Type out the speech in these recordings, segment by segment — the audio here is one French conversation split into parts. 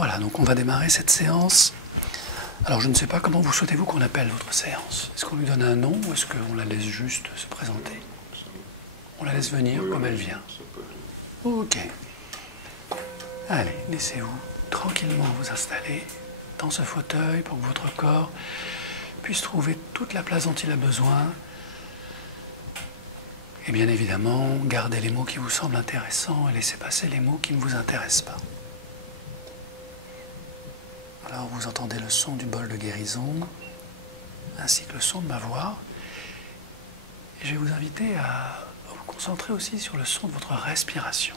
Voilà, donc on va démarrer cette séance. Alors je ne sais pas comment vous souhaitez-vous qu'on appelle votre séance. Est-ce qu'on lui donne un nom ou est-ce qu'on la laisse juste se présenter? On la laisse venir comme elle vient. Ok. Allez, laissez-vous tranquillement vous installer dans ce fauteuil pour que votre corps puisse trouver toute la place dont il a besoin. Et bien évidemment, gardez les mots qui vous semblent intéressants et laissez passer les mots qui ne vous intéressent pas. Alors vous entendez le son du bol de guérison, ainsi que le son de ma voix. Et je vais vous inviter à vous concentrer aussi sur le son de votre respiration.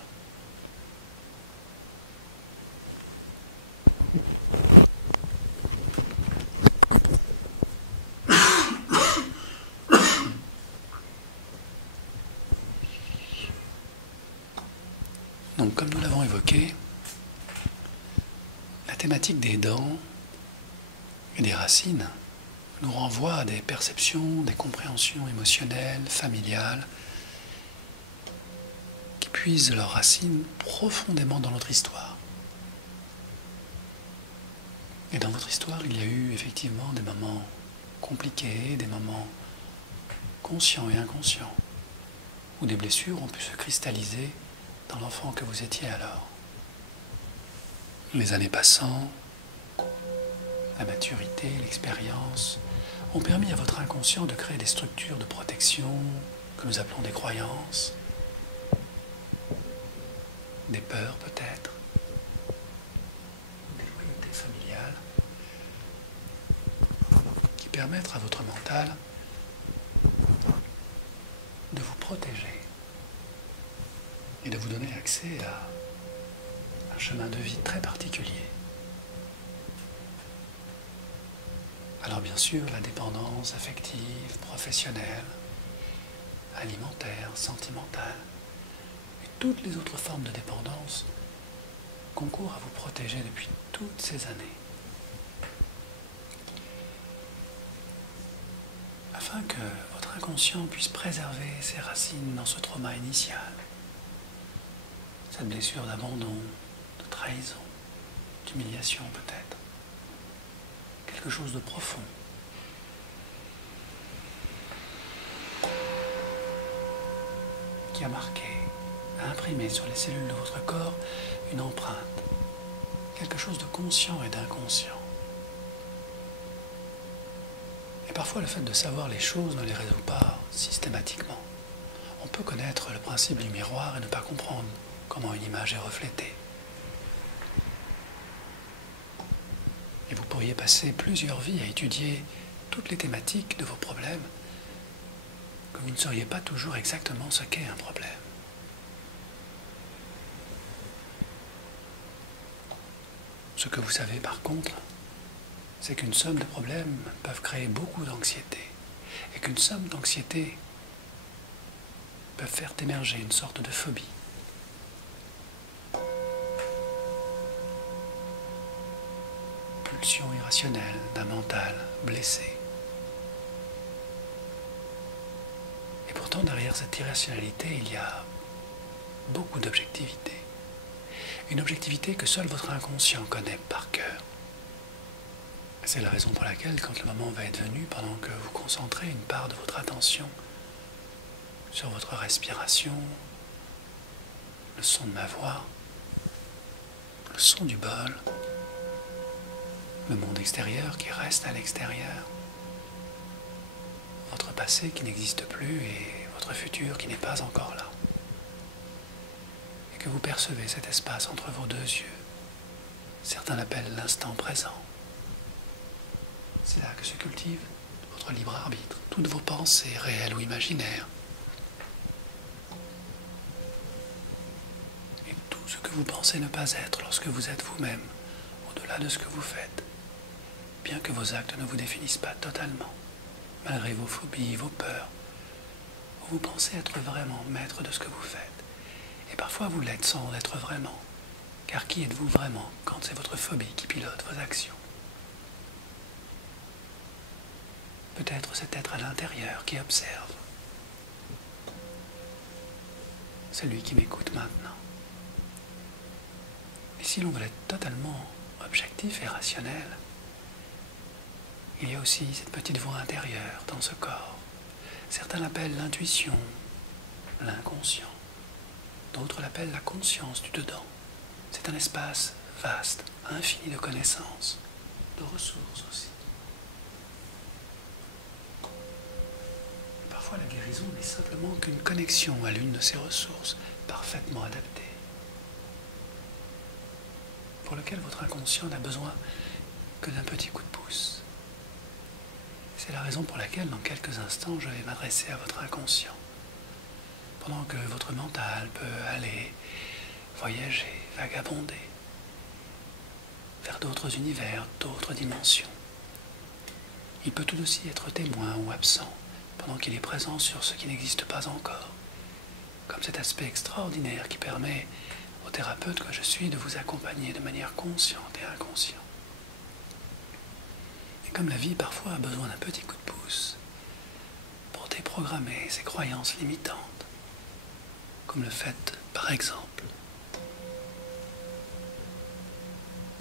Donc comme nous l'avons évoqué, la thématique des dents et des racines nous renvoie à des perceptions, des compréhensions émotionnelles, familiales, qui puisent leurs racines profondément dans notre histoire. Et dans votre histoire, il y a eu effectivement des moments compliqués, des moments conscients et inconscients, où des blessures ont pu se cristalliser dans l'enfant que vous étiez alors. Les années passant, la maturité, l'expérience ont permis à votre inconscient de créer des structures de protection que nous appelons des croyances, des peurs peut-être, des loyautés familiales, qui permettent à votre mental de vous protéger et de vous donner accès à un chemin de vie très particulier. Alors bien sûr, la dépendance affective, professionnelle, alimentaire, sentimentale et toutes les autres formes de dépendance concourent à vous protéger depuis toutes ces années. Afin que votre inconscient puisse préserver ses racines dans ce trauma initial, cette blessure d'abandon, de trahison, d'humiliation peut-être, quelque chose de profond. Qui a marqué, a imprimé sur les cellules de votre corps une empreinte, quelque chose de conscient et d'inconscient. Et parfois le fait de savoir les choses ne les résout pas systématiquement. On peut connaître le principe du miroir et ne pas comprendre comment une image est reflétée. Et vous pourriez passer plusieurs vies à étudier toutes les thématiques de vos problèmes, que vous ne sauriez pas toujours exactement ce qu'est un problème. Ce que vous savez par contre, c'est qu'une somme de problèmes peuvent créer beaucoup d'anxiété, et qu'une somme d'anxiété peut faire émerger une sorte de phobie. Pulsion irrationnelle d'un mental blessé. Et pourtant, derrière cette irrationalité, il y a beaucoup d'objectivité. Une objectivité que seul votre inconscient connaît par cœur. C'est la raison pour laquelle, quand le moment va être venu, pendant que vous concentrez une part de votre attention sur votre respiration, le son de ma voix, le son du bol, le monde extérieur qui reste à l'extérieur, votre passé qui n'existe plus et votre futur qui n'est pas encore là. Et que vous percevez cet espace entre vos deux yeux. Certains l'appellent l'instant présent. C'est là que se cultive votre libre arbitre, toutes vos pensées, réelles ou imaginaires. Et tout ce que vous pensez ne pas être lorsque vous êtes vous-même, au-delà de ce que vous faites, bien que vos actes ne vous définissent pas totalement, malgré vos phobies, vos peurs. Vous pensez être vraiment maître de ce que vous faites. Et parfois vous l'êtes sans l'être vraiment. Car qui êtes-vous vraiment quand c'est votre phobie qui pilote vos actions? Peut-être cet être à l'intérieur qui observe. Celui qui m'écoute maintenant. Et si l'on veut être totalement objectif et rationnel, il y a aussi cette petite voix intérieure dans ce corps. Certains l'appellent l'intuition, l'inconscient. D'autres l'appellent la conscience du dedans. C'est un espace vaste, infini de connaissances, de ressources aussi. Parfois, la guérison n'est simplement qu'une connexion à l'une de ces ressources parfaitement adaptées, pour lequel votre inconscient n'a besoin que d'un petit coup de pouce. C'est la raison pour laquelle, dans quelques instants, je vais m'adresser à votre inconscient, pendant que votre mental peut aller, voyager, vagabonder, vers d'autres univers, d'autres dimensions. Il peut tout aussi être témoin ou absent, pendant qu'il est présent sur ce qui n'existe pas encore, comme cet aspect extraordinaire qui permet au thérapeute que je suis de vous accompagner de manière consciente et inconsciente. Et comme la vie parfois a besoin d'un petit coup de pouce pour déprogrammer ses croyances limitantes, comme le fait, par exemple,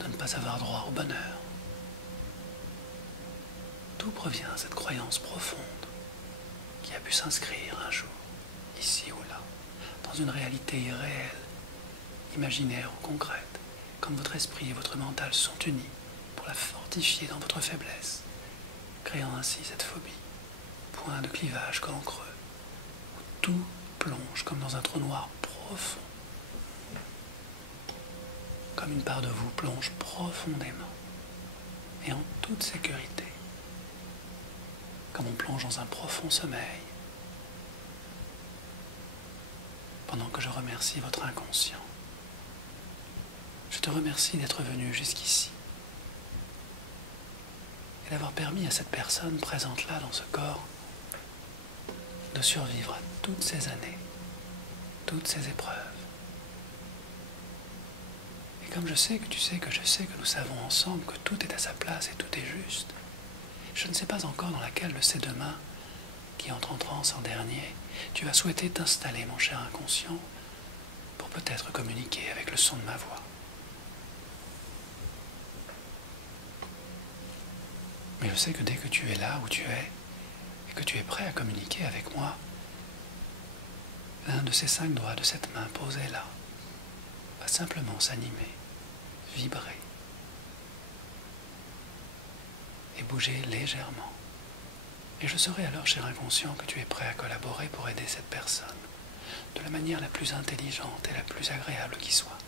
de ne pas avoir droit au bonheur. D'où provient cette croyance profonde qui a pu s'inscrire un jour, ici ou là, dans une réalité irréelle, imaginaire ou concrète, quand votre esprit et votre mental sont unis pour la fortifier dans votre faiblesse, créant ainsi cette phobie, point de clivage cancreux, où tout plonge comme dans un trou noir profond, comme une part de vous plonge profondément et en toute sécurité, comme on plonge dans un profond sommeil, pendant que je remercie votre inconscient. Je te remercie d'être venu jusqu'ici et d'avoir permis à cette personne présente là dans ce corps de survivre à toutes ces années, toutes ces épreuves. Et comme je sais que tu sais que je sais que nous savons ensemble que tout est à sa place et tout est juste, je ne sais pas encore dans laquelle de ces deux mains qui entrent en transe en dernier, tu vas souhaiter t'installer, mon cher inconscient, pour peut-être communiquer avec le son de ma voix. Mais je sais que dès que tu es là où tu es, et que tu es prêt à communiquer avec moi, l'un de ces 5 doigts de cette main posée là va simplement s'animer, vibrer et bouger légèrement. Et je saurai alors, cher inconscient, que tu es prêt à collaborer pour aider cette personne de la manière la plus intelligente et la plus agréable qui soit.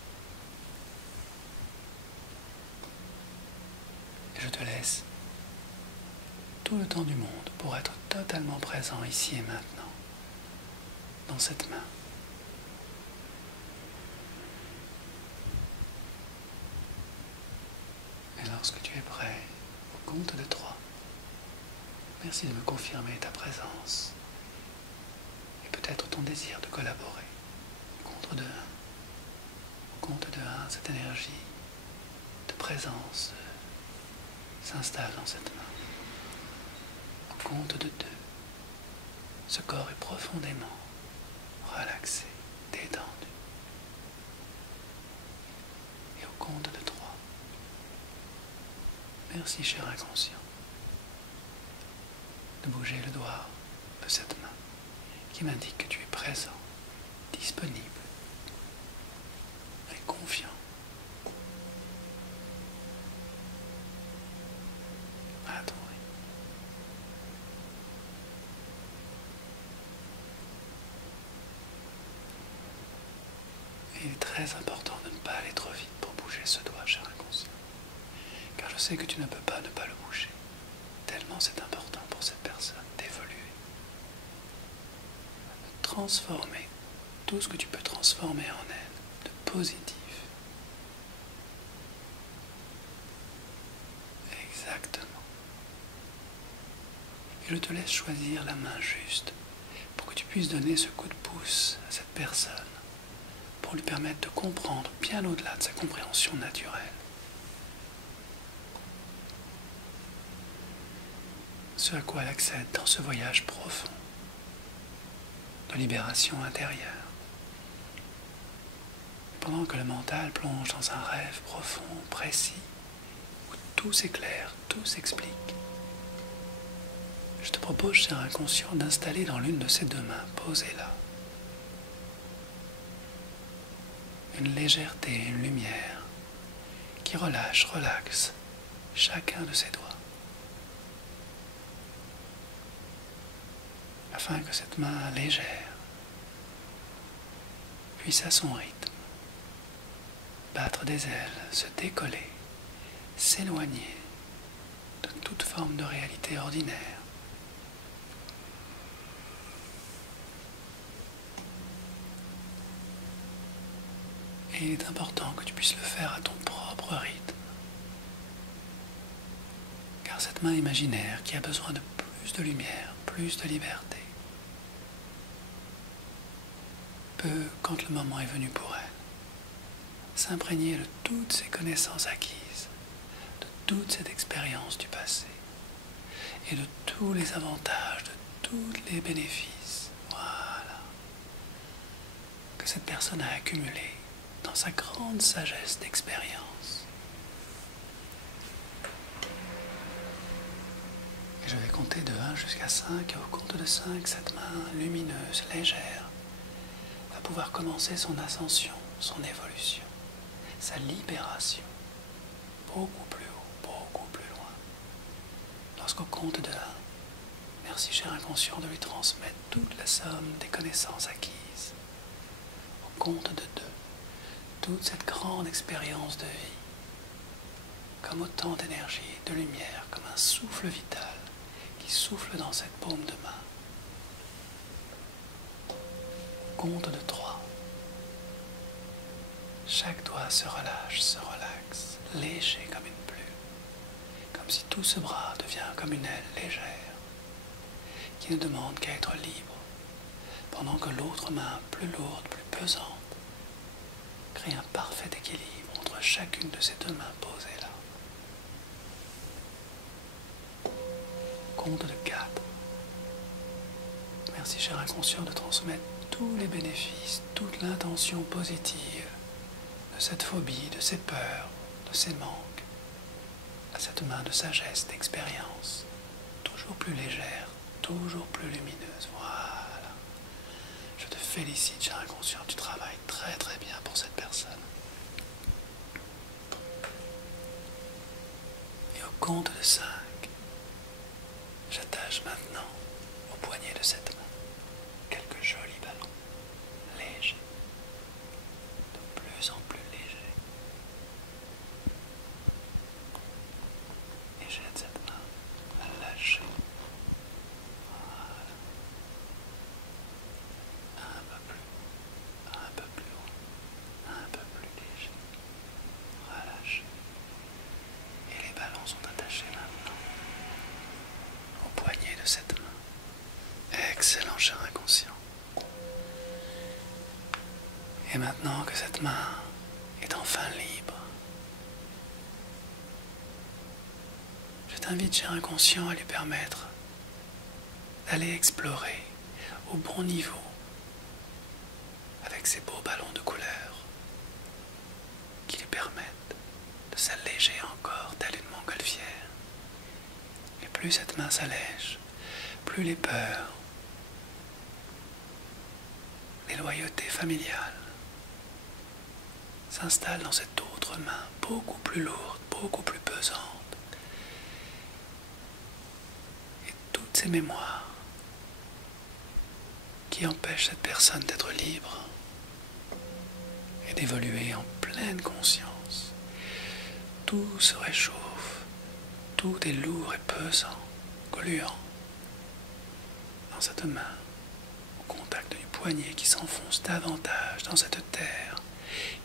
Et je te laisse tout le temps du monde pour être totalement présent ici et maintenant, dans cette main. Et lorsque tu es prêt, au compte de 3, merci de me confirmer ta présence et peut-être ton désir de collaborer. Au compte de 1, au compte de 1, cette énergie de présence s'installe dans cette main. Au compte de 2, ce corps est profondément relaxé, détendu. Et au compte de 3, merci, cher inconscient, de bouger le doigt de cette main qui m'indique que tu es présent, disponible et confiant. À ton rythme. Il est très important de ne pas aller trop vite pour bouger ce doigt, cher inconscient, car je sais que tu ne peux pas ne pas le bouger, tellement c'est important pour cette personne d'évoluer, de transformer tout ce que tu peux transformer en elle, de positif. Exactement. Et je te laisse choisir la main juste pour que tu puisses donner ce coup de pouce à cette personne, pour lui permettre de comprendre bien au-delà de sa compréhension naturelle ce à quoi elle accède dans ce voyage profond de libération intérieure. Pendant que le mental plonge dans un rêve profond, précis, tout s'éclaire, tout s'explique. Je te propose, cher inconscient, d'installer dans l'une de ces deux mains, posées là, une légèreté, une lumière qui relâche, relaxe chacun de ses doigts, afin que cette main légère puisse à son rythme battre des ailes, se décoller, s'éloigner de toute forme de réalité ordinaire. Et il est important que tu puisses le faire à ton propre rythme. Car cette main imaginaire qui a besoin de plus de lumière, plus de liberté, peut, quand le moment est venu pour elle, s'imprégner de toutes ces connaissances acquises, de toute cette expérience du passé, et de tous les avantages, de tous les bénéfices, voilà, que cette personne a accumulés dans sa grande sagesse d'expérience. Et je vais compter de 1 jusqu'à 5, et au compte de 5, cette main lumineuse, légère, va pouvoir commencer son ascension, son évolution, sa libération, beaucoup plus haut, beaucoup plus loin. Lorsqu'au compte de 1, merci cher inconscient de lui transmettre toute la somme des connaissances acquises. Au compte de 2, toute cette grande expérience de vie, comme autant d'énergie, de lumière, comme un souffle vital qui souffle dans cette paume de main. Compte de 3. Chaque doigt se relâche, se relaxe, léger comme une plume, comme si tout ce bras devient comme une aile légère, qui ne demande qu'à être libre, pendant que l'autre main, plus lourde, plus pesante, crée un parfait équilibre entre chacune de ces deux mains posées là. Compte de 4. Merci cher inconscient de transmettre tous les bénéfices, toute l'intention positive de cette phobie, de ces peurs, de ces manques, à cette main de sagesse, d'expérience, toujours plus légère, toujours plus lumineuse. Voilà. Je te félicite, cher inconscient, tu travailles très très bien pour cette personne. Et au compte de 5, j'attache maintenant au poignet de cette main quelques jolis ballons, légers, de plus en plus légers. Et j'aide cette main à lâcher. Voilà. Un peu plus loin, un peu plus léger. Relâchez. Et les ballons sont attachés maintenant au poignet de cette main. Excellent, cher inconscient. Et maintenant que cette main est enfin libre, je t'invite, cher inconscient, à lui permettre d'aller explorer au bon niveau avec ces beaux ballons de couleur qui lui permettent de s'alléger encore telle une montgolfière. Et plus cette main s'allège, plus les peurs, les loyautés familiales s'installent dans cette autre main beaucoup plus lourde, beaucoup plus pesante. Et toutes ces mémoires qui empêchent cette personne d'être libre et d'évoluer en pleine conscience. Tout se réchauffe, tout est lourd et pesant, gluant dans cette main, au contact du poignet qui s'enfonce davantage dans cette terre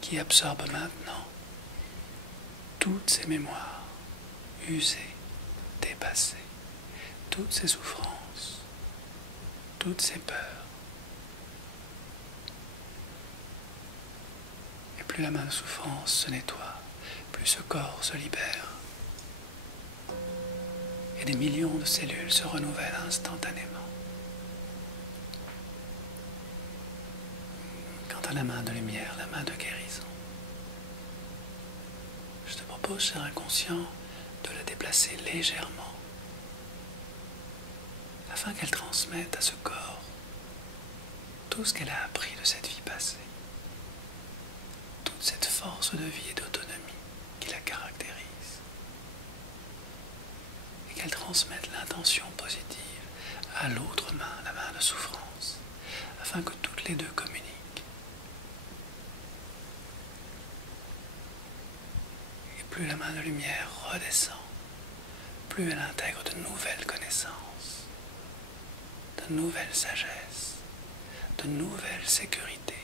qui absorbe maintenant toutes ces mémoires usées, dépassées, toutes ces souffrances, toutes ces peurs. Et plus la main de souffrance se nettoie, plus ce corps se libère. Et des millions de cellules se renouvellent instantanément. Quant à la main de lumière, la main de guérison, je te propose, cher inconscient, de la déplacer légèrement afin qu'elle transmette à ce corps tout ce qu'elle a appris de cette vie passée, toute cette force de vie et d'autonomie qui la caractérise, et qu'elle transmette l'intention positive à l'autre main, la main de souffrance, afin que toutes les deux communiquent. Et plus la main de lumière redescend, plus elle intègre de nouvelles connaissances, de nouvelles sagesses, de nouvelles sécurités.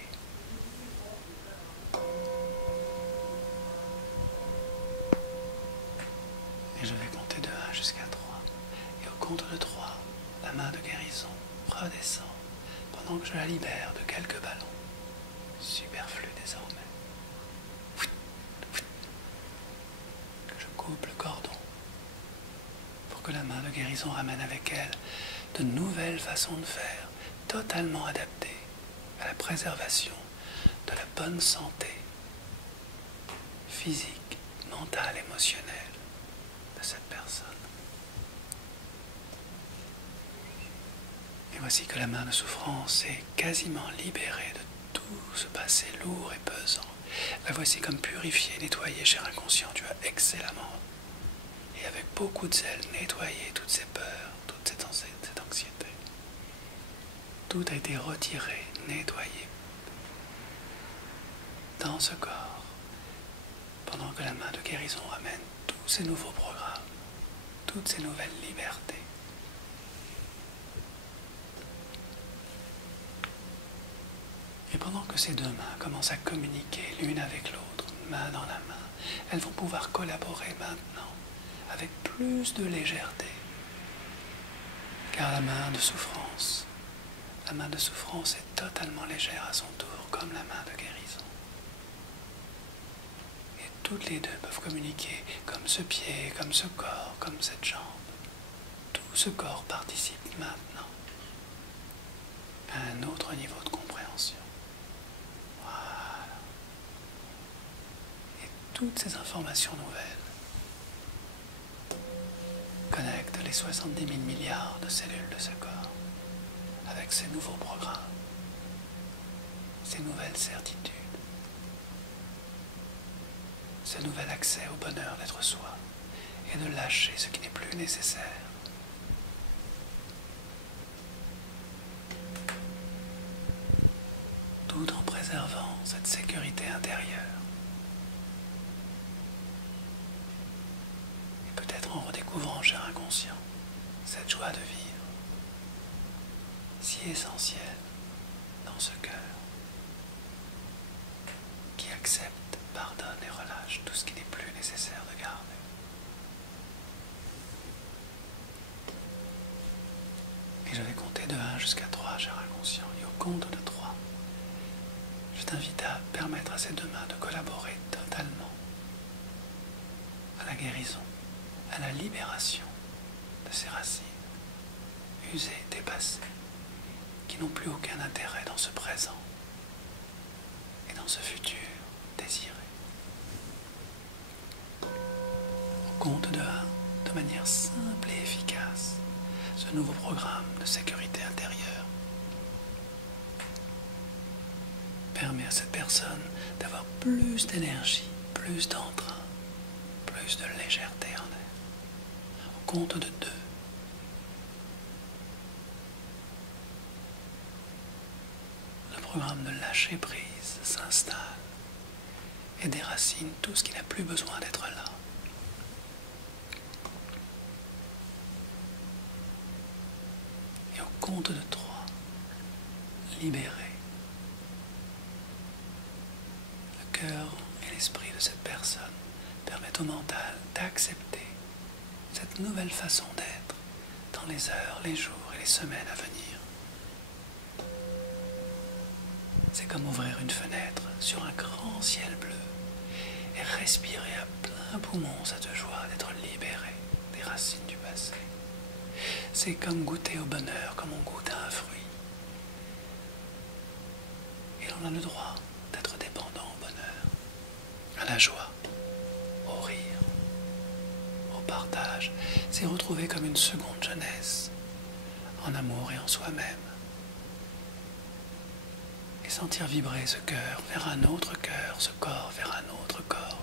Et je vais compter de 1 jusqu'à 3. Et au compte de 3, la main de guérison redescend pendant que je la libère de quelques ballons superflus désormais. Que je coupe le cordon pour que la main de guérison ramène avec elle de nouvelles façons de faire totalement adaptées à la préservation de la bonne santé physique, mentale, émotionnelle de cette personne. Et voici que la main de souffrance est quasiment libérée de tout ce passé lourd et pesant. La voici comme purifiée, nettoyée, cher inconscient. Tu as excellemment et avec beaucoup de zèle nettoyé toutes ces peurs, toute cette anxiété. Tout a été retiré, nettoyé dans ce corps, pendant que la main de guérison ramène tous ces nouveaux programmes, toutes ces nouvelles libertés. Et pendant que ces deux mains commencent à communiquer l'une avec l'autre, main dans la main, elles vont pouvoir collaborer maintenant avec plus de légèreté. Car la main de souffrance est totalement légère à son tour, comme la main de guérison. Et toutes les deux peuvent communiquer comme ce pied, comme ce corps, comme cette jambe. Tout ce corps participe maintenant à un autre niveau de compréhension. Voilà. Et toutes ces informations nouvelles connectent les 70 000 milliards de cellules de ce corps avec ces nouveaux programmes, ces nouvelles certitudes, ce nouvel accès au bonheur d'être soi et de lâcher ce qui n'est plus nécessaire. Tout en préservant cette sécurité intérieure. Et peut-être en redécouvrant, cher inconscient, cette joie de vivre, si essentielle dans ce cœur, qui accepte, pardonne et relâche tout ce qui n'est plus nécessaire de garder. Et je vais compter de 1 jusqu'à 3, cher inconscient, et au compte de 3, je t'invite à permettre à ces deux mains de collaborer totalement à la guérison, à la libération de ces racines usées, dépassées, qui n'ont plus aucun intérêt dans ce présent et dans ce futur désiré. Au compte de 1, de manière simple et efficace, ce nouveau programme de sécurité intérieure permet à cette personne d'avoir plus d'énergie, plus d'entrain, plus de légèreté en elle. Au compte de 2, le programme de lâcher prise s'installe et déracine tout ce qui n'a plus besoin d'être là. Et au compte de 3, libérer le cœur et l'esprit de cette personne permettent au mental d'accepter cette nouvelle façon d'être dans les heures, les jours et les semaines à venir. C'est comme ouvrir une fenêtre sur un grand ciel bleu et respirer à plein poumon cette joie d'être libéré des racines du passé. C'est comme goûter au bonheur, comme on goûte à un fruit. Et l'on a le droit d'être dépendant au bonheur, à la joie, au rire, au partage, c'est retrouver comme une seconde jeunesse, en amour et en soi-même. Et sentir vibrer ce cœur vers un autre cœur, ce corps vers un autre corps.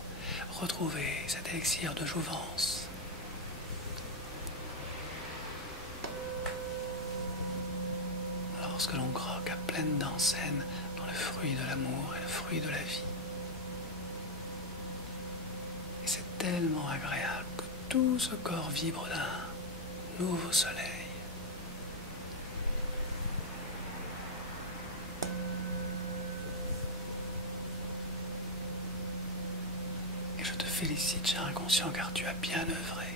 Retrouver cet élixir de jouvence. Lorsque l'on croque à pleines dents saines dans le fruit de l'amour et le fruit de la vie. Et c'est tellement agréable que tout ce corps vibre d'un nouveau soleil. Et je te félicite, cher inconscient, car tu as bien œuvré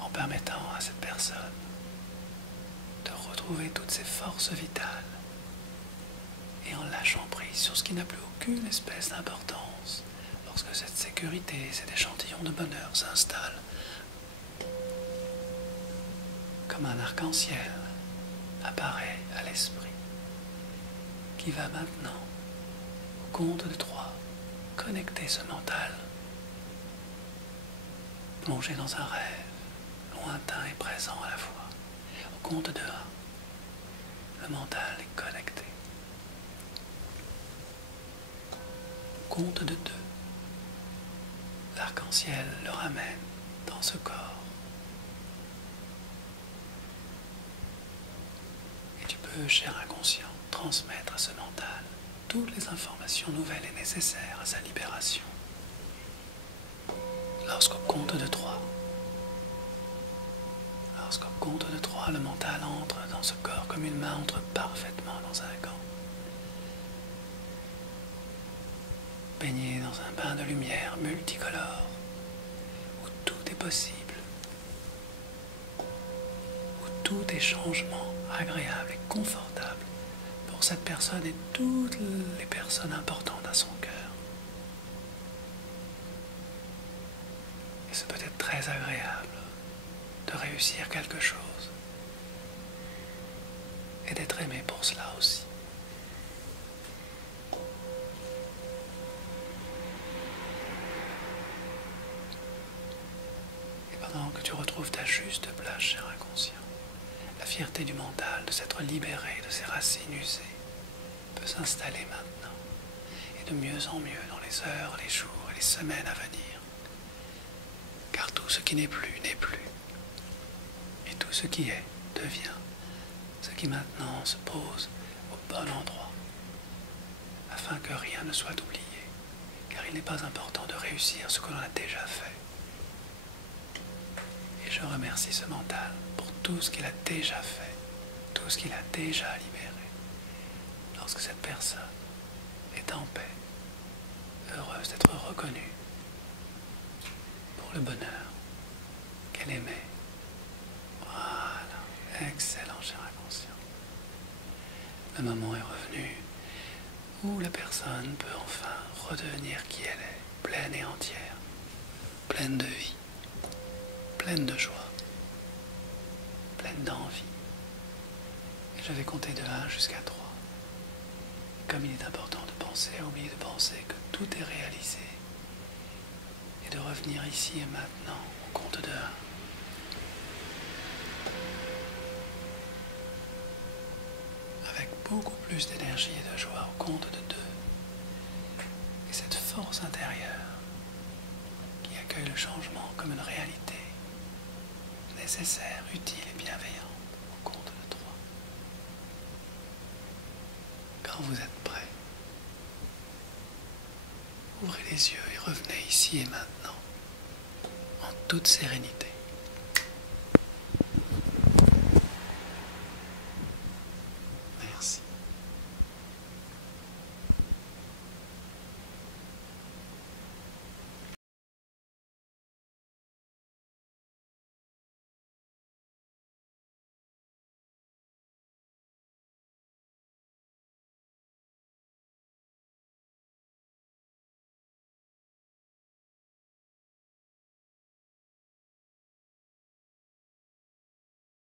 en permettant à cette personne de retrouver toutes ses forces vitales et en lâchant prise sur ce qui n'a plus aucune espèce d'importance lorsque cette sécurité, cet échantillon de bonheur s'installe comme un arc-en-ciel apparaît à l'esprit qui va maintenant, au compte de 3, connecter ce mental, plonger dans un rêve lointain et présent à la fois. Au compte de 1, le mental est connecté. Au compte de 2, l'arc-en-ciel le ramène dans ce corps. Et tu peux, cher inconscient, transmettre à ce mental toutes les informations nouvelles et nécessaires à sa libération. Lorsqu'au compte de 3, le mental entre dans ce corps comme une main entre parfaitement dans un gant. Baigné dans un bain de lumière multicolore, où tout est possible, où tout est changement agréable et confortable pour cette personne et toutes les personnes importantes à son cœur. Et c'est peut-être très agréable de réussir quelque chose et d'être aimé pour cela aussi. Et pendant que tu retrouves ta juste place, cher inconscient, la fierté du mental de s'être libéré de ses racines usées peut s'installer maintenant et de mieux en mieux dans les heures, les jours et les semaines à venir. Car tout ce qui n'est plus n'est plus. Et tout ce qui est devient ce qui maintenant se pose au bon endroit, afin que rien ne soit oublié, car il n'est pas important de réussir ce que l'on a déjà fait. Et je remercie ce mental pour tout ce qu'il a déjà fait, tout ce qu'il a déjà libéré, lorsque cette personne est en paix, heureuse d'être reconnue pour le bonheur qu'elle aimait. Voilà, excellent, cher inconscient. Le moment est revenu où la personne peut enfin redevenir qui elle est, pleine et entière, pleine de vie, pleine de joie, pleine d'envie. Et je vais compter de 1 jusqu'à 3. Comme il est important de penser, oublier de penser que tout est réalisé, et de revenir ici et maintenant au compte de 1. Avec beaucoup plus d'énergie et de joie au compte de 2. Et cette force intérieure qui accueille le changement comme une réalité nécessaire, utile et bienveillante au compte de 3. Quand vous êtes prêt, ouvrez les yeux et revenez ici et maintenant en toute sérénité.